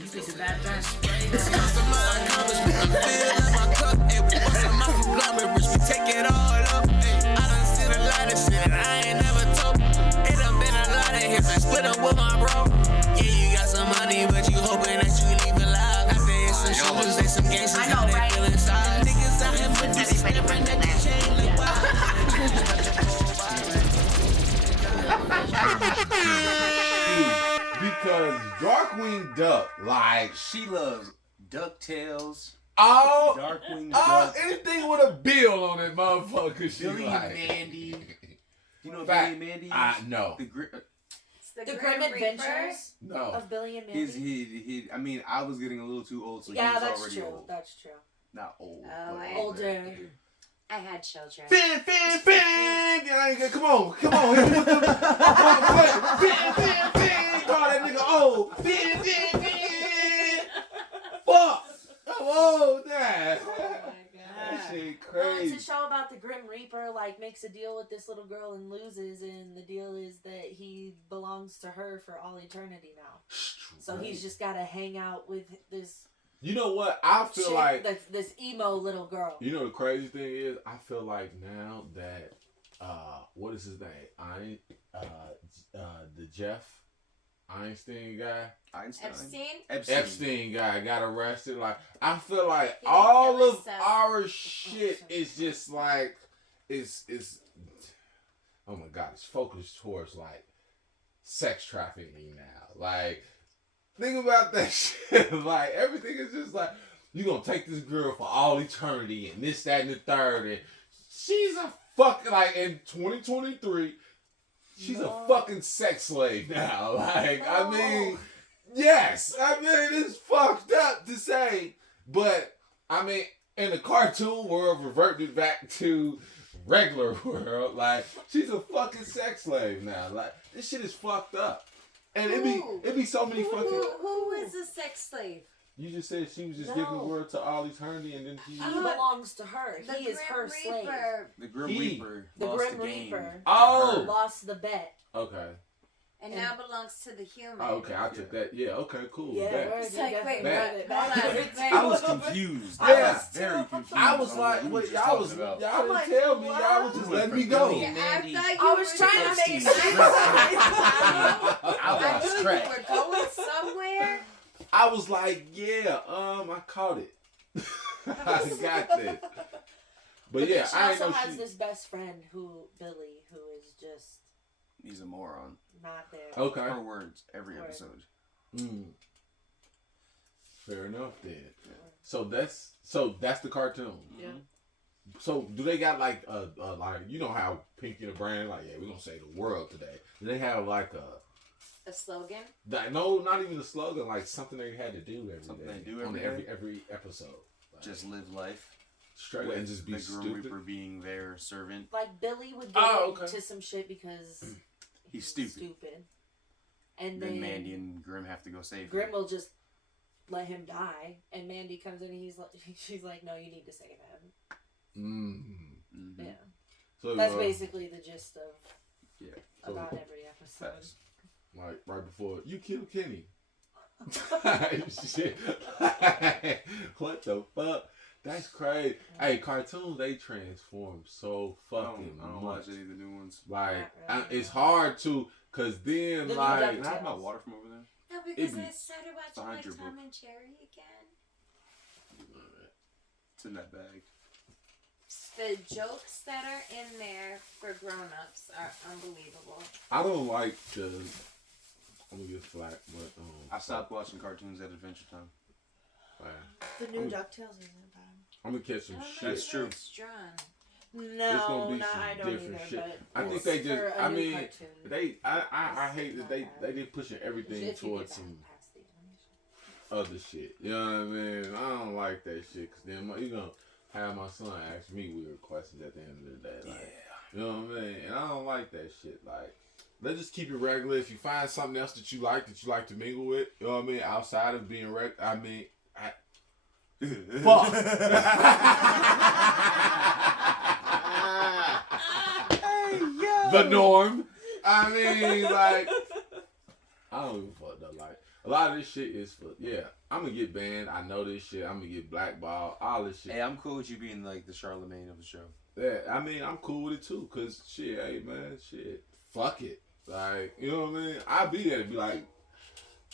You think it's that bad? Take it all up. I done seen a lot of shit and I ain't never told. It done been a lot of hits. I split up with my bro. Yeah, you got some money, but you hoping that you leave alive. After it's some shooters, they some gangsters, how they feel inside. Niggas out here with this different that they chain like Because Darkwing Duck, like, She loves DuckTales. oh, Darkwing Duck. anything with a bill on it, motherfucker. She Billy like. and Mandy. You know Fact, Billy and Mandy? No. The Grim Adventures No. of Billy and Mandy. He, I mean, I was getting a little too old, so yeah, he was that's already true. old. That's true. Not old. Oh, but Older. I had children. Fin. Come on. Hit me with the fin. Call that nigga old. Fin. Fuck. I'm old now. Oh my god. That shit Well, crazy. it's a show about the Grim Reaper, like, makes a deal with this little girl and loses, and the deal is that he belongs to her for all eternity now. So he's just gotta hang out with this You know what? I feel chick, like. this emo little girl. You know the crazy thing is, I feel like now that what is his name? The Jeff Einstein guy. Epstein guy got arrested. Like, I feel like He didn't all kill of himself. our shit is just like it's oh my god, it's focused towards like sex trafficking now. Like, think about that shit. Like, everything is just like, you gonna take this girl for all eternity and this, that, and the third, and she's a fucking, like, in 2023, she's a fucking sex slave now. Like, I mean, yes, I mean, it's fucked up to say, but I mean, in the cartoon world, reverted back to regular world, like, she's a fucking sex slave now. Like, this shit is fucked up. And it be so many fucking. Who is a sex slave? You just said she was just giving word to all eternity, and then she. He belongs to her. The He is her slave. The Grim He. Reaper. The lost Grim the game. Reaper Oh. lost the bet. Okay. And now belongs to the human. Oh, okay, I took that. Yeah. Okay. Cool. Yeah, Bet. word, It's like, you wait, definitely what? got it. Hold on. Back. I was confused. Yeah. I was very confused. I was like, what wait, you y'all talking about. y'all didn't like, tell me. what? Y'all was just We went letting me from go. Billy and Mandy. I was trying to make Epstein. sense. I I lost knew you track. were going somewhere. I was like, yeah, I caught it. I got this. But yeah, she I ain't also know has she. this best friend Billy, who is just He's a moron. not there. Okay. Her words every Word. episode. Fair enough then. So that's the cartoon. Yeah. So do they got like like, you know how Pinky and the Brain, like, yeah, we're gonna save the world today. Do they have like A slogan? no, not even a slogan, like something they had to do every Something day. they do on every day? every episode. Like, Just live life. straight With and just be the Grim stupid. Reaper being their servant. Like, Billy would get into some shit because He's stupid. And Then then Mandy and Grim have to go save Grim him. will just let him die, and Mandy comes in and she's like, no, you need to save him. Mm-hmm. Yeah. So That's basically the gist of so, about every episode. like right before you kill Kenny. Shit. What the fuck? That's crazy. Hey, cartoons, they transform so fucking I don't much. watch any of the new ones. Like, Not really. it's hard to, cause then The new like, Duck- Can I have my water from over there? No, because be I started watching behind like your Tom book. and Jerry again. It's in that bag. The jokes that are in there for grown-ups are unbelievable. I don't like the. I'm gonna get flack, but I stopped watching cartoons at Adventure Time. The new DuckTales isn't bad. I'm gonna catch some I don't shit. know That's true. It's drawn. It's gonna No, be some I don't different either, shit. but I think it's they just. for a I new mean, cartoon. I hate that not they bad. did pushing everything If you get towards some past the animation. other shit. You know what I mean? I don't like that shit, cause then you gonna have my son ask me weird questions at the end of the day. Like, you know what I mean? And I don't like that shit. Like, let's just keep it regular. If you find something else that you like to mingle with, you know what I mean? Outside of being fuck. The norm. I mean, like, I don't even fuck up. Like, A lot of this shit is for I'm gonna get banned. I know this shit. I'm gonna get blackballed. All this shit. Hey, I'm cool with you being like the Charlemagne of the show. Yeah, I mean, I'm cool with it too, cause shit, hey man, shit, fuck it, like, you know what I mean? I be there to be like,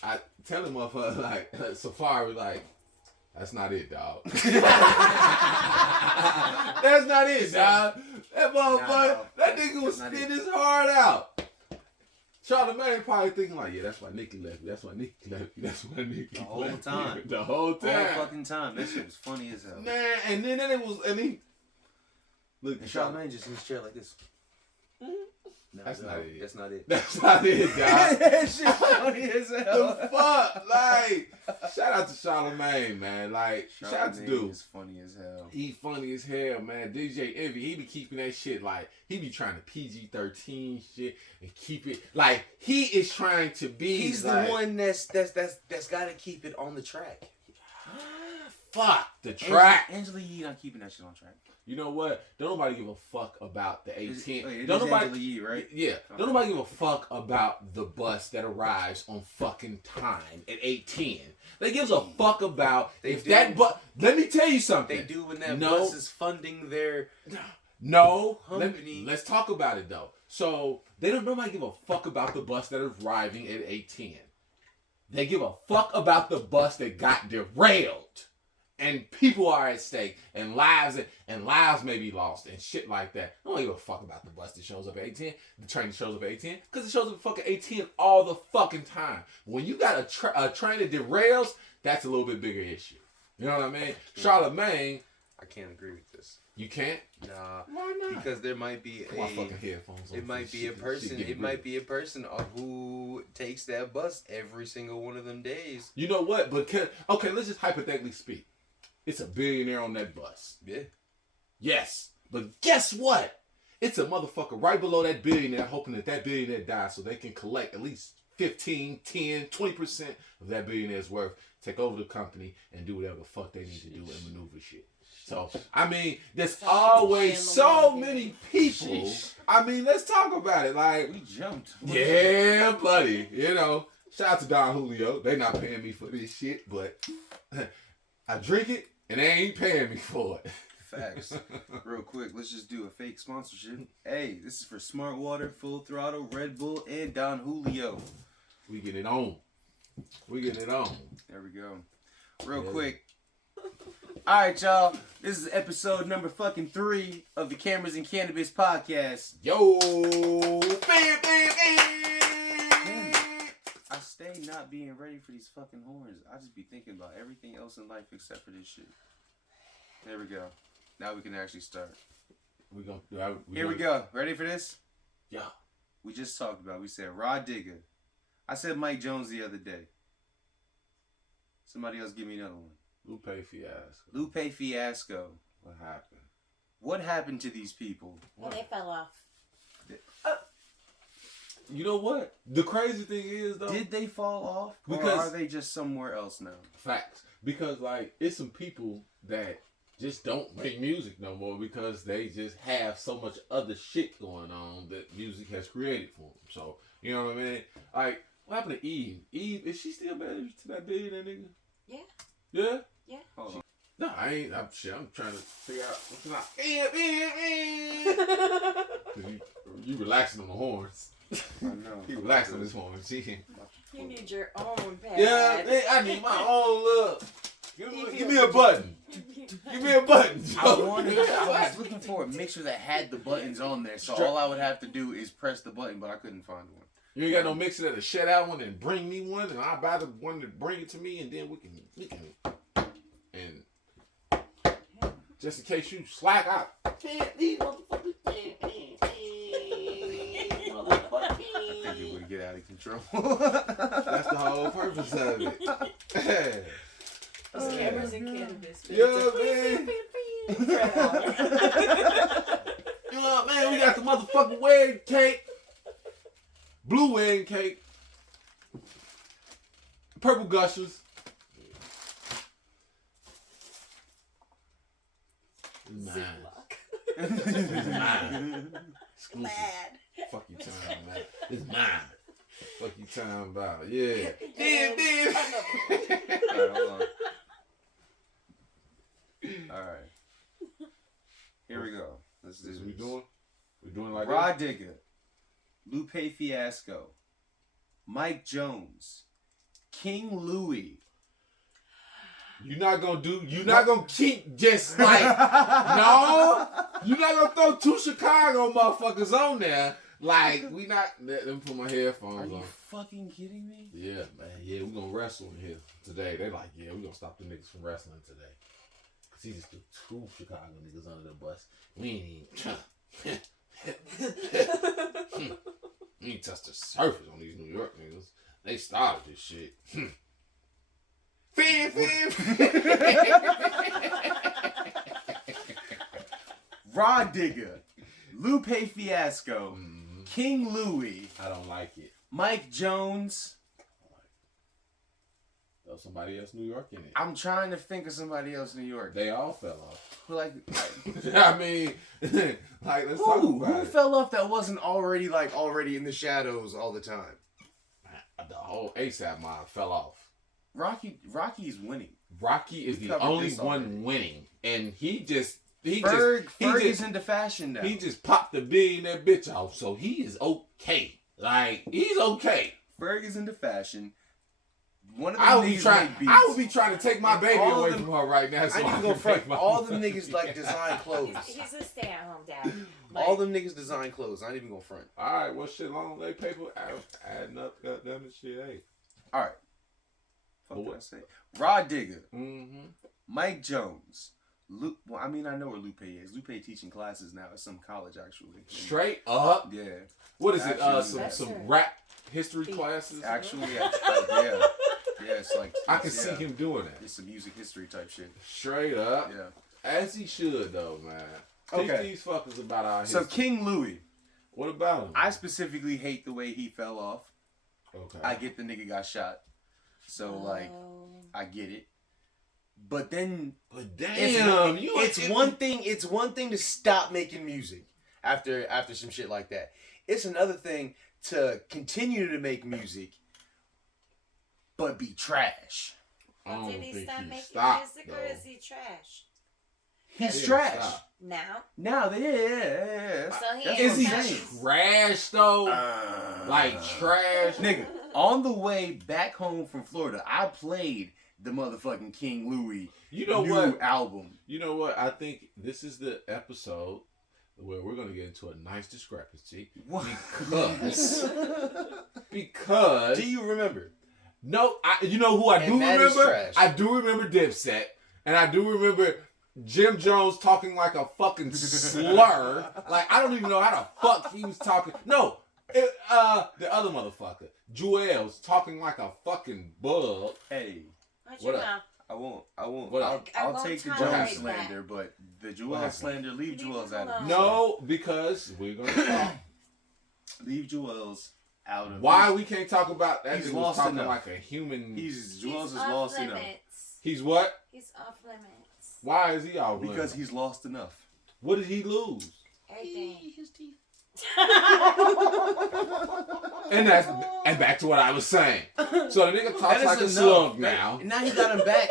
I tell him motherfucker like Safari like, that's not it, dog. That's not it, dog. That motherfucker, that nigga was spitting his heart out. Charlemagne probably thinking like, yeah, that's why Nikki left me. That's why Nikki left me. That's why Nikki The whole left time. me. The whole time. The whole fucking time. That shit was funny as hell. Man, and then it was, look, And Charlemagne just in his chair like this. No, That's not it. That's not it. That's not it, dog. That shit funny as hell. The fuck? Like, shout out to Charlemagne, man. Like, shout out to dude. Is funny as hell. He funny as hell, man. DJ Envy, he be keeping that shit like, he be trying to PG-13 shit and keep it, like, he is trying to be. He's like, the one that's got to keep it on the track. Fuck the track. Angela Yee not keeping that shit on track. You know what? Don't nobody give a fuck about the 18. It Don't is nobody, Angela Yee, right? Yeah. Okay. Don't nobody give a fuck about the bus that arrives on fucking time at 8:10. They gives a fuck about that bus. Let me tell you something. They do when that bus is funding their company. Let's talk about it though. So nobody give a fuck about the bus that is arriving at 8:10. They give a fuck about the bus that got derailed. And people are at stake, and lives may be lost, and shit like that. I don't give a fuck about the bus that shows up at 8:10, the train that shows up at 8:10, because it shows up at fucking 8:10 all the fucking time. When you got a train that derails, that's a little bit bigger issue. You know what I mean? Charlemagne, I can't agree with this. you can't? Nah. Why not? Because there might be Put my fucking headphones on. It might be a person. It might be a person who takes that bus every single one of them days. You know what? But okay, let's just hypothetically speak. It's a billionaire on that bus. Yeah. Yes. But guess what? It's a motherfucker right below that billionaire hoping that billionaire dies so they can collect at least 15, 10, 20% of that billionaire's worth, take over the company, and do whatever the fuck they need to do and maneuver shit. So, I mean, there's always so many people. Sheesh. I mean, let's talk about it. Like, We jumped. yeah, buddy. You know, shout out to Don Julio. They not paying me for this shit, but I drink it and they ain't paying me for it. Facts. Real quick, let's just do a fake sponsorship. Hey, this is for Smart Water, Full Throttle, Red Bull, and Don Julio. We getting it on. We getting it on. There we go. Real quick. All right, y'all. This is episode number fucking 3 of the Cameras and Cannabis podcast. Yo! Bam, bam, bam! I stay not being ready for these fucking horns. I just be thinking about everything else in life except for this shit. There we go. Now we can actually start. Here we go. Ready for this? Yeah. We just talked about, we said Rod Digger. I said Mike Jones the other day. Somebody else give me another one. Lupe Fiasco. What happened? What happened to these people? Well, they fell off. You know what? The crazy thing is though. Did they fall off? Because or are they just somewhere else now? Facts. Because like it's some people that just don't make music no more because they just have so much other shit going on that music has created for them. So, you know what I mean? Like, what happened to Eve? Eve, is she still married to that billionaire nigga? Yeah. Yeah? Yeah. Hold on. No, I ain't. I'm trying to figure out what's not. You relaxing on the horns. I know. He relaxing on his horns. You need your own pad. Yeah, I need my own look. Give me a button. Give me a button. I was looking for a mixer that had the buttons on there, so all I would have to do is press the button, but I couldn't find one. You ain't got no mixer that'll shut out one and bring me one, and I'll buy the one to bring it to me, and then we can and just in case you slack out. These motherfuckers. I think it would get out of control. That's the whole purpose of it. It's Cameras and Cannabis. Yeah, man. You know, man, we got the motherfucking wedding cake. Blue wedding cake. Purple gushers. It's mine. Exclusive. Fuck you, time, man. It's mine. Fuck you talking about? Yeah. Damn. Alright, hold on. Alright. Here we go. This is We doing like Raw this? Digger, Lupe Fiasco, Mike Jones, King Louie. You're not gonna keep just like, no. You're not gonna throw 2 Chicago motherfuckers on there. Like, we not, let me put my headphones Are on. you fucking kidding me? Yeah, man. Yeah, we gonna wrestle in here today. They like, yeah, we gonna stop the niggas from wrestling today. Cause he just threw 2 Chicago niggas under the bus. We ain't even, we ain't touched the surface on these New York niggas. They started this shit. Raw Digger, Lupe Fiasco, King Louie. I don't like it. Mike Jones. There's somebody else New York in it. I'm trying to think of somebody else in New York. They all fell off. Like I mean, like, let's talk about who it. fell off that wasn't already in the shadows all the time? The whole ASAP mob fell off. Rocky's winning. Rocky is We the covered only this one already. winning, and Ferg is into fashion now. He just popped the billionaire bitch off, so he is okay. Like, he's okay. Ferg is into fashion. One of the I would be trying to take my And baby all away them- from her right now. So I need to can go front. take my- All them niggas like design clothes. He's a stay-at-home dad. All them niggas design clothes. I ain't even go front. All right, well, shit, long lay paper adding up, goddamn it, shit, hey. All right. Fuck But what what- I say? Raw Digger, Mm-hmm. Mike Jones. Well, I mean, I know where Lupe is. Lupe teaching classes now at some college, actually. Straight up. Yeah. What is it? Actually, Some Professor. rap history classes. Actually, yeah. Yeah, it's like I can see him doing that. It's some music history type shit. Straight up. Yeah. As he should, though, man. Teach Okay. these fuckers about our So history. King Louie, What about him? I specifically hate the way he fell off. Okay. I get the nigga got shot, so like I get it. But then But damn, it's one thing. It's one thing to stop making music after some shit like that. It's another thing to continue to make music, but be trash. I don't Did he think stop he making stopped, music or though. is he trash? He's He trash. stopped. Now? Now, yeah. So he That's ain't Is he what I'm trash. saying. trash though? Like trash? Nigga, on the way back home from Florida, I played the motherfucking King Louie You know new what? album. You know what? I think this is the episode where we're gonna get into a nice discrepancy What? because Do you remember? no, you know who I do And that is remember? trash. I do remember Dipset, and I do remember Jim Jones talking like a fucking slur. Like, I don't even know how the fuck he was talking. No, the other motherfucker, Jewels, talking like a fucking bug. Hey, What What you up? know? I won't. What up? I I'll won't take the tolerate Jones that. slander, but the What Jewel happened? slander, leave Leave Jewels him out of it. alone. No, because we're gonna talk. Leave Jewels out of Why it. we can't talk about that? He's Nigga was lost talking enough. like a human. Jewels is off lost enough. limits. He's what? He's off limits. Why is he all Because he's lost enough. What did he lose? Everything. His teeth. And back to what I was saying. So the nigga talks That is like a enough. slug now. Now he got him back.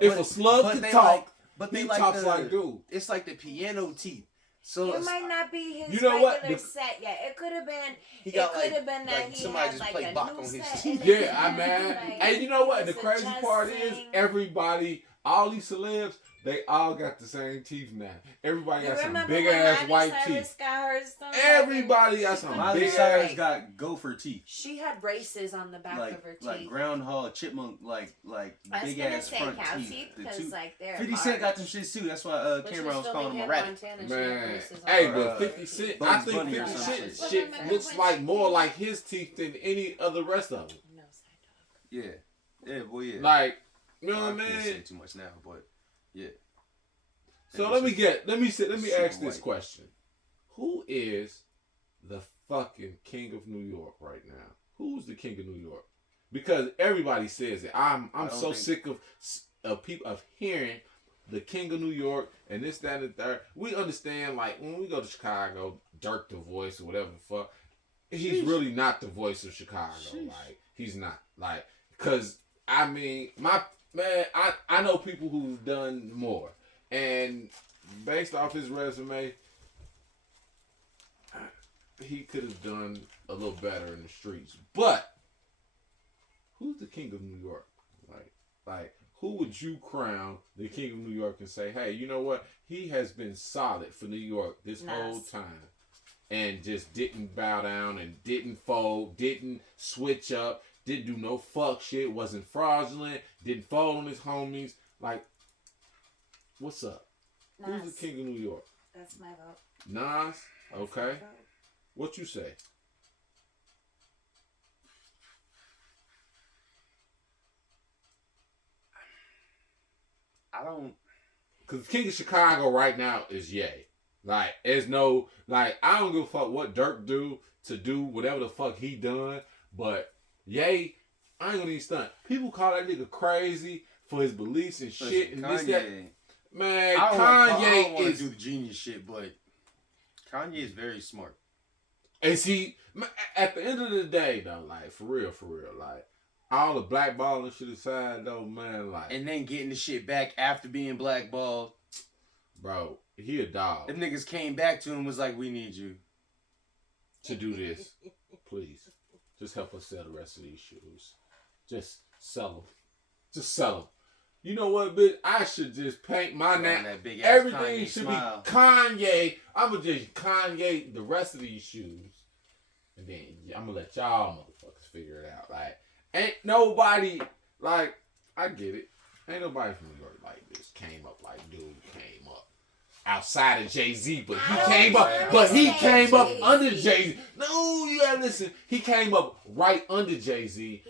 If But- a slug but could they talk, like- but they he like talks the- like dude. It's like the piano teeth. So It it's- might not be his You know what? regular set yet. It could have been. He It got could like, have been that like he somebody had just like played a Bach new on his set. teeth. and Yeah, then, I man. like, And you know what? The it's crazy part is adjusting. everybody, all these celebs, they all got the same teeth now. Everybody You got some remember big when ass Miley white Cyrus teeth. got hers done? Everybody got some Miley big Cyrus ass. got gopher teeth. She had braces on the back of her teeth. Like groundhog, chipmunk, like I was big gonna ass say front cow teeth. teeth The because two- like they're 50 Cent got them shits too. That's why Cameron was calling him a rabbit. Man, hey, but 50 Cent, I Bugs think Bunny or 50 some Cent shit. shit looks like more like his teeth than any of the rest of them. No, side dog. Yeah, boy, yeah. Like, you know I what I can't say mean? too much now, but yeah. So let me Super ask this white. question: Who is the fucking king of New York right now? Who's the king of New York? Because everybody says it. I'm so sick of people of hearing the king of New York and this, that, and the third. We understand, like, when we go to Chicago, Dirk the Voice or whatever the fuck. he's really not the voice of Chicago. Sheesh. Like, he's not. Like, because, I mean, I know people who've done more. And based off his resume, he could have done a little better in the streets. But, who's the king of New York? Like, who would you crown the king of New York and say, hey, you know what? He has been solid for New York this whole time. And just didn't bow down and didn't fold, didn't switch up, didn't do no fuck shit, wasn't fraudulent, didn't fold on his homies. Like, what's up? Nas. Who's the king of New York? That's my vote. Nas? Okay. What you say? I don't. Because the king of Chicago right now is Ye. Like, there's no, like, I don't give a fuck what Dirk do to do whatever the fuck he done, but Ye, I ain't gonna even stunt. People call that nigga crazy for his beliefs and shit and this, that. Man, I don't want is... to do the genius shit, but Kanye is very smart. And see, at the end of the day, though, like, for real, like, all the blackballing shit aside, though, man, like... And then getting the shit back after being blackballed. Bro, he a dog. Them niggas came back to him and was like, we need you to do this. Please. Just help us sell the rest of these shoes. Just sell them. Just sell them. You know what, bitch? I should just paint my name. Everything Kanye should smile. be Kanye. I'm going to just Kanye the rest of these shoes. And then I'm going to let y'all motherfuckers figure it out. Like, ain't nobody, like, I get it. Ain't nobody from New York like this came up like dude came up. Outside of Jay-Z, but he came up under Jay-Z. No, you gotta listen. He came up right under Jay-Z.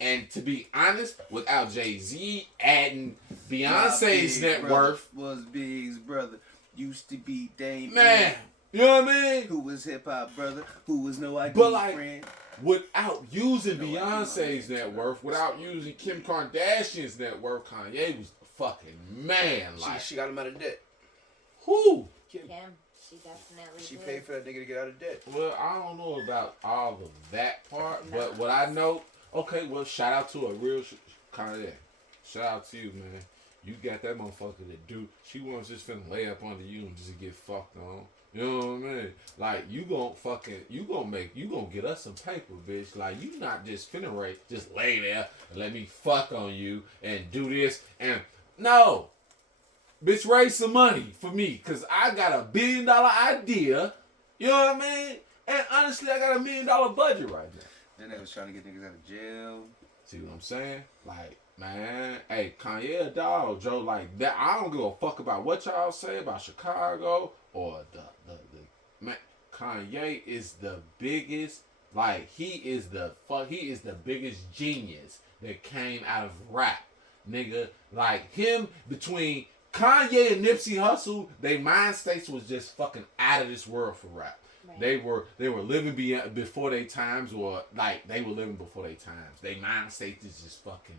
And to be honest, without Jay-Z adding Beyonce's net worth. Was Big's brother. Used to be Dame. Man, you know what I mean? Who was hip-hop brother. Who was no ID but like, friend. Without using Beyonce's net worth, without using Kim Kardashian's net worth, Kanye was the fucking man. Like, she got him out of debt. Who? Kim. She definitely She did. paid for that nigga to get out of debt. Well, I don't know about all of that part, but what I know, okay, well, shout out to a real Kanye. Shout out to you, man. You got that motherfucker to do. She wants just finna lay up under you and just get fucked on. You know what I mean? Like, you gonna get us some paper, bitch. Like, you not just finna just lay there and let me fuck on you and do this and no. Bitch, raise some money for me, because I got $1 billion idea. You know what I mean? And honestly, I got $1 million budget right now. Then they was trying to get niggas out of jail. See what I'm saying? Like, man, hey, Kanye a dog, Joe. Like, that, I don't give a fuck about what y'all say about Chicago or the man. Kanye is the biggest, like, he is the biggest genius that came out of rap. Nigga, like, him between Kanye and Nipsey Hussle, their mind states was just fucking out of this world for rap. Right. They were living before their times, or like they were living before their times. Their mind states is just fucking.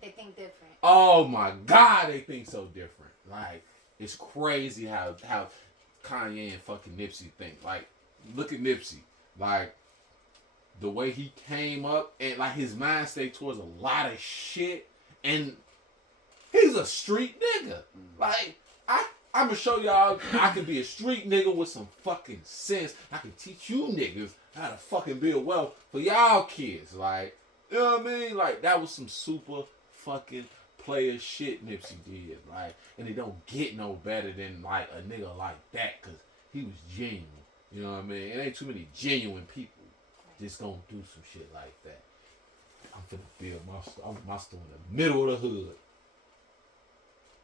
They think different. Oh my God, they think so different. Like, it's crazy how Kanye and fucking Nipsey think. Like, look at Nipsey. Like, the way he came up and like his mind state towards a lot of shit, and he's a street nigga. Like, I'm gonna show y'all I can be a street nigga with some fucking sense. I can teach you niggas how to fucking build wealth for y'all kids. Like, you know what I mean? Like, that was some super fucking player shit Nipsey did. Like, and it don't get no better than like a nigga like that, because he was genuine. You know what I mean? It ain't too many genuine people just gonna do some shit like that. I'm finna build my store in the middle of the hood.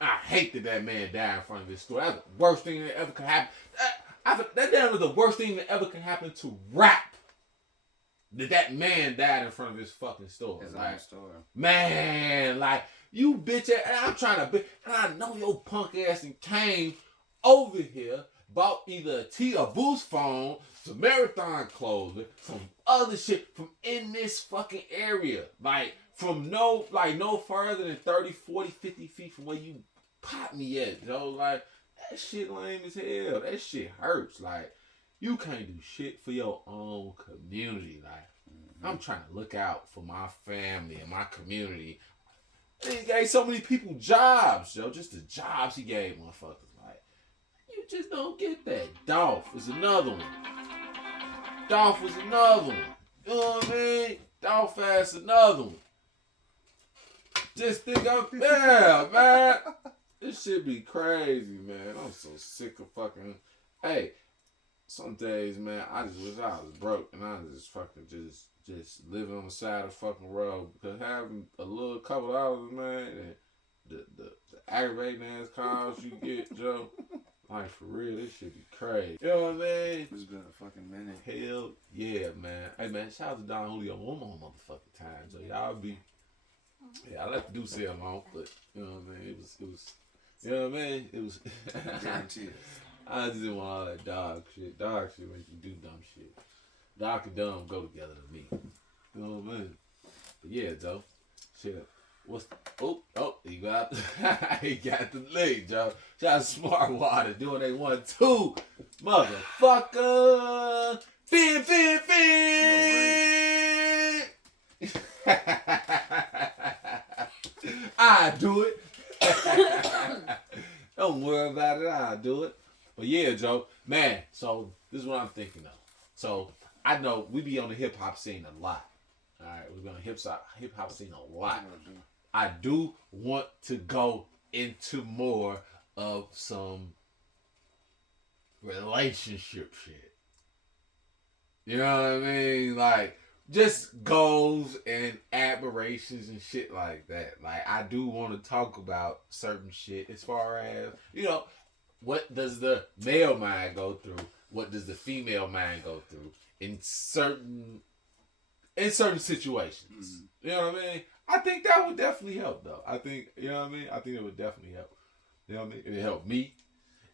I hate that man died in front of his store. That's the worst thing that ever could happen. That damn was the worst thing that ever could happen to rap. That man died in front of his fucking store. His like, own store. Man, like, you bitch ass, and I'm trying to, and I know your punk ass and came over here, bought either a Boost phone, some Marathon clothing, some other shit from in this fucking area. Like, from no further than 30, 40, 50 feet from where you pop me at, Joe. Like, that shit lame as hell. That shit hurts. Like, You can't do shit for your own community. Like, I'm trying to look out for my family and my community. He gave so many people jobs, yo. Just the jobs he gave motherfuckers. Like, you just don't get that. Dolph is another one. Dolph was another one. You know what I mean? Dolph ass another one. Just think yeah, man. This shit be crazy, man. I'm so sick of fucking. Hey, some days, man, I just wish I was broke and I was just fucking just living on the side of the fucking road, because having a little couple dollars, man, and the aggravating ass cars you get, Joe, like, for real, this shit be crazy. You know what I mean? It's been a fucking minute. Hell yeah, man. Hey, man, shout out to Don Julio one more motherfucking time, Joe. Y'all be, yeah, I let the do say along, but you know what I mean? It was, you know what I mean? It was. Guaranteed. I just didn't want all that dog shit. Dog shit make you do dumb shit. Dog and dumb go together to me. You know what I mean? But yeah, Joe. Shit. What's he got he got the lead, Joe. Shout out Smart Water doing they 1-2. Motherfucker. Fin. I do it. Don't worry about it. I'll do it. But yeah, Joe, man, so this is what I'm thinking of. So I know we be on the hip hop scene a lot. All right, we be on the hip hop scene a lot. I do want to go into more of some relationship shit. You know what I mean? Like, just goals and admirations and shit like that. Like, I do want to talk about certain shit as far as, you know, what does the male mind go through? What does the female mind go through in certain situations? Mm-hmm. You know what I mean? I think that would definitely help, though. I think, you know what I mean? I think it would definitely help. You know what I mean? It'll help me.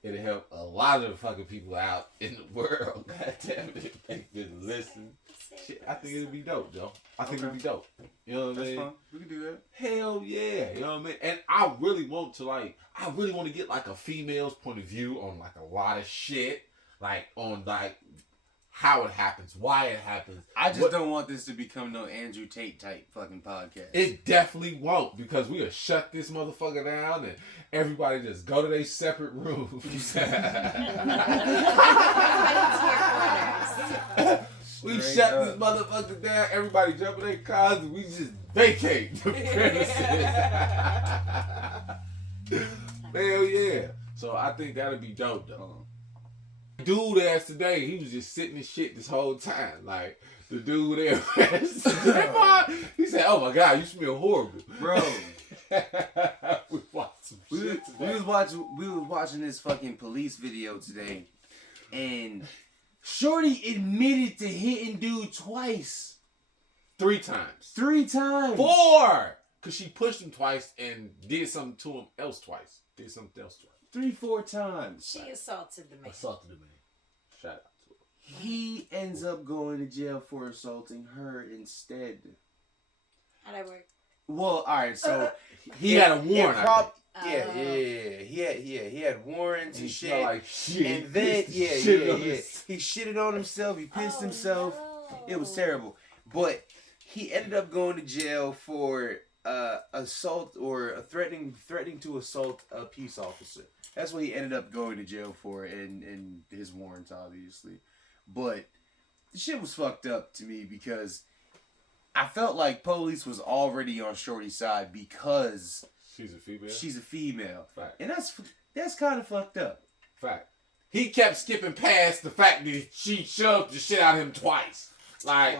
It'll help a lot of the fucking people out in the world. God damn it. They've been listening. Shit, I think it'd be dope, Joe. I think it'd be dope. You know what I mean? Fun. We can do that. Hell yeah. You know what I mean? And I really want to get like a female's point of view on like a lot of shit. Like on like how it happens, why it happens. I just don't want this to become no Andrew Tate type fucking podcast. It definitely won't, because we will shut this motherfucker down and everybody just go to their separate rooms. We shut this motherfucker down, everybody jump in their cars, and we just vacate the premises. Hell yeah. So I think that'd be dope, though. Dude ass today, he was just sitting in shit this whole time. Like, the dude there, he said, "Oh my God, you smell horrible." Bro. We watched some shit we was watching this fucking police video today, and Shorty admitted to hitting dude twice. 3 times. 3 times. 4! Because she pushed him twice and did something to him else twice. 3-4 times. She assaulted the man. Shout out to her. He ends up going to jail for assaulting her instead. How'd that work? Well, alright, so he had a warrant. He had warrants and shit. Like shit. And then he shitted on himself. He pissed himself. No. It was terrible. But he ended up going to jail for assault or threatening to assault a peace officer. That's what he ended up going to jail for, and his warrants, obviously. But the shit was fucked up to me, because I felt like police was already on Shorty's side because she's a female. Fact. And that's kind of fucked up. Fact. He kept skipping past the fact that she shoved the shit out of him twice. Like,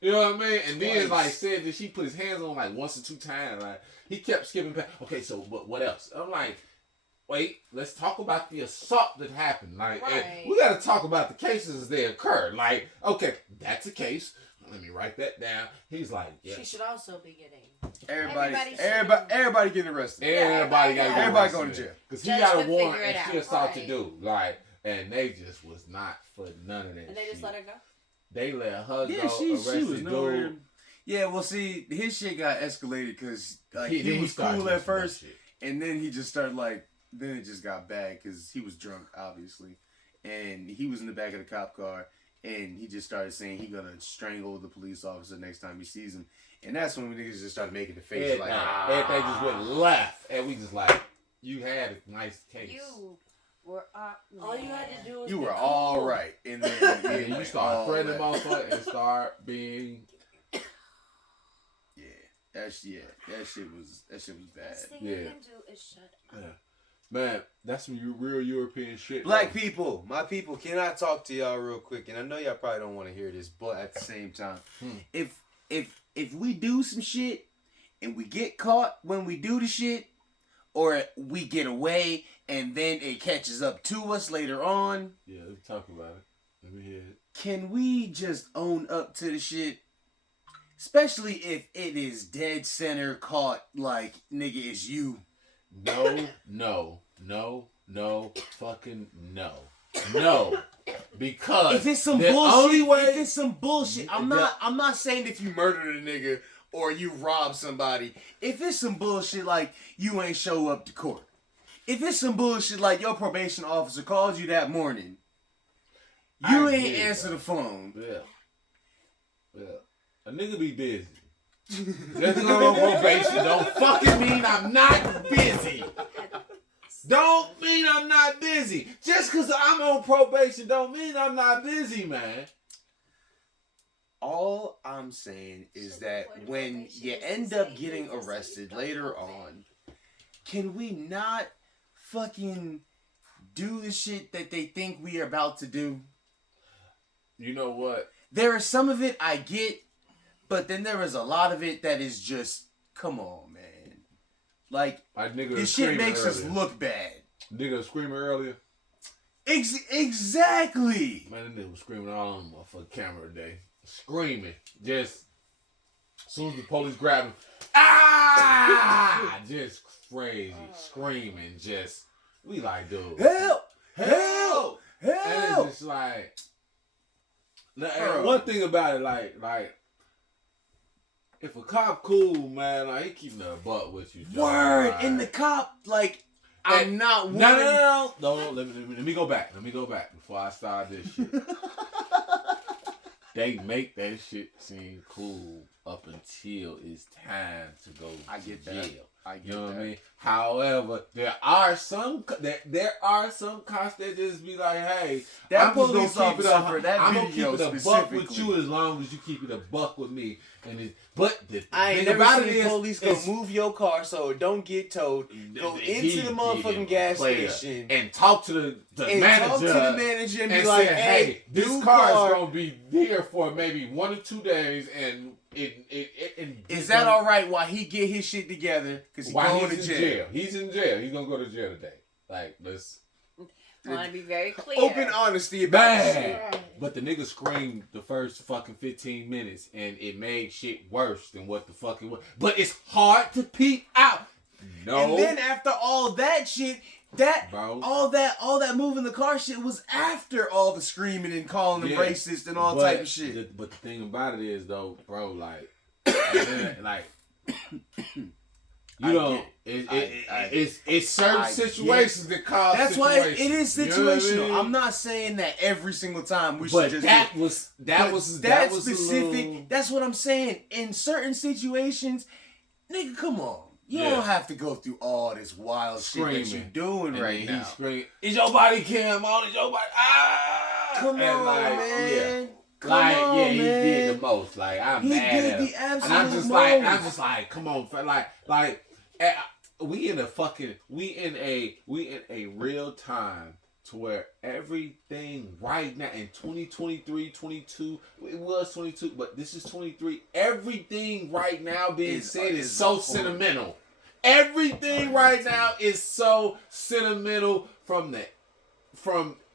you know what I mean? And then, like, said that she put his hands on, like, once or 2 times. Like, he kept skipping past. Okay, so what else? I'm like, wait, let's talk about the assault that happened. Like, right. We got to talk about the cases that occurred. Like, okay, that's a case. Let me write that down. He's like, yeah. She should also be getting. Everybody getting arrested. Everybody going to jail. Because he got a warrant and she assaulted dude. Like, and they just was not for none of that. And they just let her go? They let her go. She was nowhere. Yeah, well, see, his shit got escalated because he was cool at first, and then he just started then it just got bad because he was drunk, obviously, and he was in the back of the cop car, and he just started saying he gonna strangle the police officer next time he sees him. And that's when we niggas just started making the face like, everything just went left, and we just like, you had a nice case. You were all you had to do was you be were cool. all right, and then you start threatening motherfuckers and start being. That shit was bad. Best thing you can do is shut up. Yeah. Man, that's some real European shit. Black people, my people, can I talk to y'all real quick? And I know y'all probably don't want to hear this, but at the same time, if we do some shit and we get caught when we do the shit, or we get away and then it catches up to us later on, yeah, let's talk about it. Let me hear it. Can we just own up to the shit? Especially if it is dead center caught, like, nigga, it's you. No, fucking no. No. Because if it's some bullshit, I'm not saying if you murdered a nigga or you robbed somebody. If it's some bullshit like you ain't show up to court. If it's some bullshit like your probation officer calls you that morning, you ain't answer the phone. Yeah. A nigga be busy. Just because I'm on probation don't fucking mean I'm not busy. Don't mean I'm not busy. Just because I'm on probation don't mean I'm not busy, man. All I'm saying is that when you end up getting arrested later on, can we not fucking do the shit that they think we are about to do? You know what? There is some of it I get, but then there is a lot of it that is just, come on, man. Like, this shit makes us look bad. Nigga was screaming earlier. Exactly. Man, that nigga was screaming all on motherfucking camera today. Screaming. Just, as soon as the police grabbed him, just crazy. Screaming. Just, we like, dude. Help! And it's just like, and one thing about it, like, if a cop cool, man, like, he keeping a butt with you. Word! And the cop, like, I'm not one. No, let me go back. Let me go back before I start this shit. They make that shit seem cool up until it's time to go to jail. You know what I mean? However, there are some cops that just be like, "Hey, that police officer, I'm gonna keep it a buck with you as long as you keep it a buck with me." But the thing about it is, police gonna move your car so it don't get towed. Go into the motherfucking gas station and talk to the manager and be like, say, "Hey, this car is gonna be here for maybe 1 or 2 days, and is that all right while he get his shit together? Because he's going to jail. He's in jail. He's gonna go to jail today. Like, let's. I want to be very clear. Open honesty about shit. But the nigga screamed the first fucking 15 minutes, and it made shit worse than what the fucking was. But it's hard to peep out. No. And then after all that shit, all that moving the car shit was after all the screaming and calling them racist and all type of shit. But the thing about it is, though, bro, like, like. You know, it's certain situations that cause. That's why it is situational. You know what I mean? I'm not saying that every single time we should just. That was specific. That's what I'm saying. In certain situations, nigga, come on. You don't have to go through all this wild shit that you're doing right now. Screaming, is your body cam on? Is your body? Come on, man. Come on, he did the most. Like, I'm mad at him. And I'm just like, come on, like, we in a real time to where everything right now in 2023, 22, it was 22, but this is 23. Everything right now being said is so sentimental. Everything right now is so sentimental from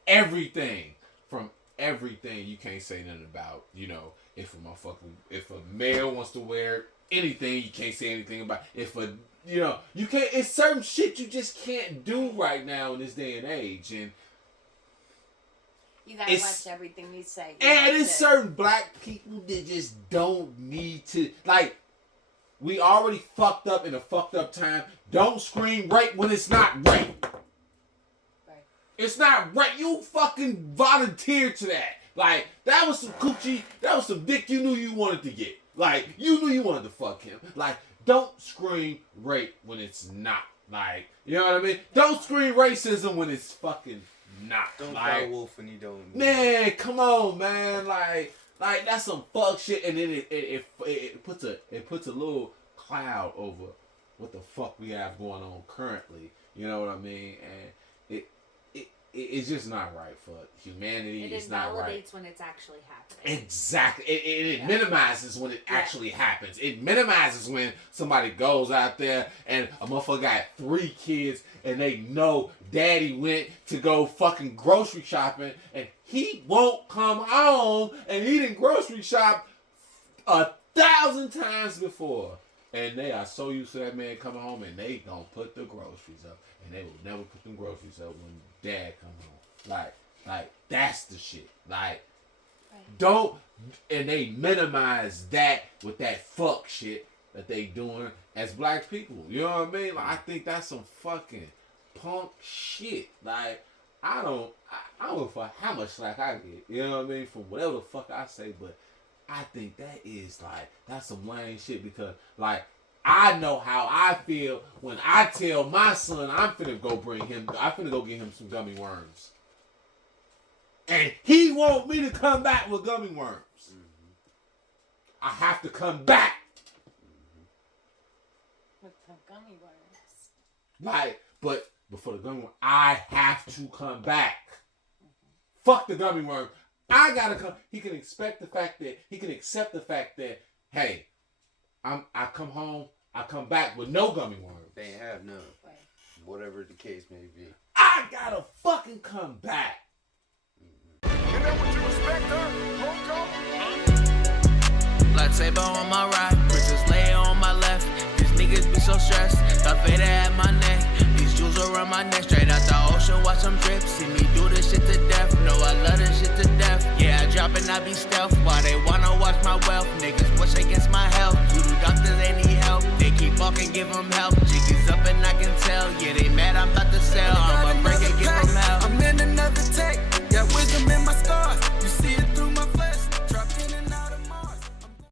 everything. From everything you can't say nothing about. You know, if a male wants to wear anything, you can't say anything about. You can't. It's certain shit you just can't do right now in this day and age, and you gotta watch everything you say. And it's certain black people that just don't need to. Like, we already fucked up in a fucked up time. Don't scream rape when it's not rape. Right. It's not right. You fucking volunteered to that. Like, that was some coochie. That was some dick you knew you wanted to get. Like, you knew you wanted to fuck him. Like, don't scream rape when it's not. Like, you know what I mean? Don't scream racism when it's fucking not. Don't like, cry wolf when you don't. Man, come on, man. Like that's some fuck shit. And then it puts a little cloud over what the fuck we have going on currently. You know what I mean? And it's just not right for humanity. It's not right. It invalidates when it's actually happening. Exactly. It minimizes when it actually happens. It minimizes when somebody goes out there and a motherfucker got 3 kids and they know daddy went to go fucking grocery shopping and he won't come home and he didn't grocery shop 1,000 times before. And they are so used to that man coming home and they gonna put the groceries up. And they will never put them groceries up when dad come home. Like that's the shit. Like, don't, and they minimize that with that fuck shit that they doing as black people. You know what I mean? Like, I think that's some fucking punk shit. Like, I don't know for how much slack I get. You know what I mean? For whatever the fuck I say, but I think that is like, that's some lame shit because like, I know how I feel when I tell my son I'm finna go get him some gummy worms. And he want me to come back with gummy worms. Mm-hmm. I have to come back. With the gummy worms. Like, but before the gummy worm, I have to come back. Mm-hmm. Fuck the gummy worm. I gotta come. He can accept the fact that, hey, I come home, I come back with no gummy worms. They ain't have none. Right. Whatever the case may be. I gotta fucking come back. You know what you expect, Lightsaber on my right, Princess Leia on my left. These niggas be so stressed, Darth Vader at my neck. These jewels around my neck, straight out the ocean, watch them drip. See me do this shit to death, no I love this shit to death. Yeah, I drop and I be stealth, while they wanna watch my wealth. Niggas wish against my health, voodoo doctors they need help. They keep walking, give them help.